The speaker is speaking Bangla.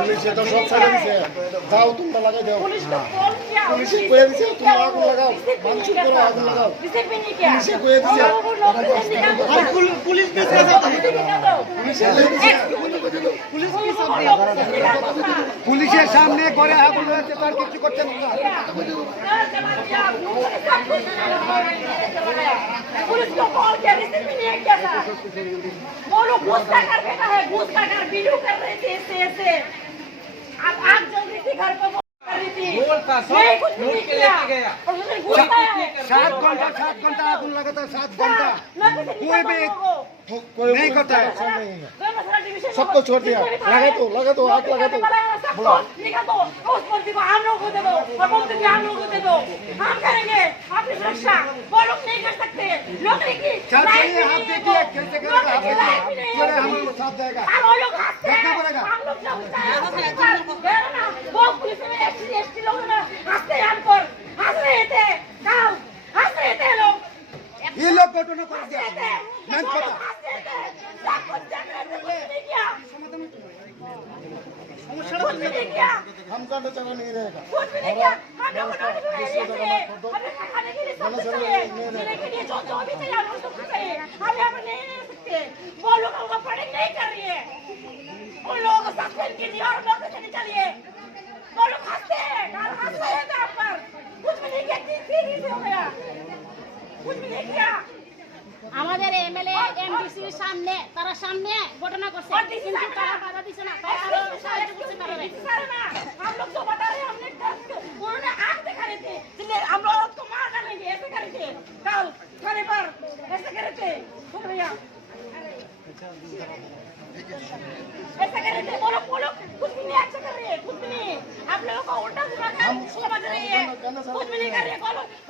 পুলিশে তো সব ছেড়ে দিছে দাও তোমরা লাগাই দাও পুলিশে দিছে আগুন লাগাও করে আগুন লাগাও পুলিশে দিছে আর পুলিশ পুলিশের সামনে করে আগুন হয়েছে তার কিছু করতে পুলিশ কল घर पर सात घंटा सात घंटा आगुन लगा था सात घंटा कोई भी नहीं करता है सबको छोड़ दिया लगा तो लगा तो आग लगा तो बोला हम लोग को दे दो हम लोग को दे दो हम करेंगे आपकी सुरक्षा वो लोग नहीं कर सकते लोग की चाहिए आप देखिए कैसे करेगा आप देखिए हम लोग साथ देगा हम लोग हाथ पड़ेगा हम लोग ఇలా కొట్టున కొరది నేను కొట్ట हम का तो चला नहीं रहेगा कुछ भी नहीं किया हम लोगों ने हमें खाने के लिए सब कुछ चाहिए जीने के लिए जो जो भी चाहिए हम लोग सब कुछ चाहिए हम यहाँ पर नहीं रह सकते वो लोग हमको पढ़ाई नहीं कर रही है उन लोगों को साथ में कीजिए और लोग चले चलिए वो लोग हंसते हैं हंसते हैं यहाँ पर कुछ भी नहीं कहती सीधी से हो गया আমাদের এমএলএ এমডিসি সামনে তারা সামনে ঘটনা করছে কিন্তু তারা বাধা দিছে না তাই আরো সাহায্য করতে পারবে আপনার কোন উল্টা সুরা কাজ সমাজ নেই কোন কোন কাজ করে কোন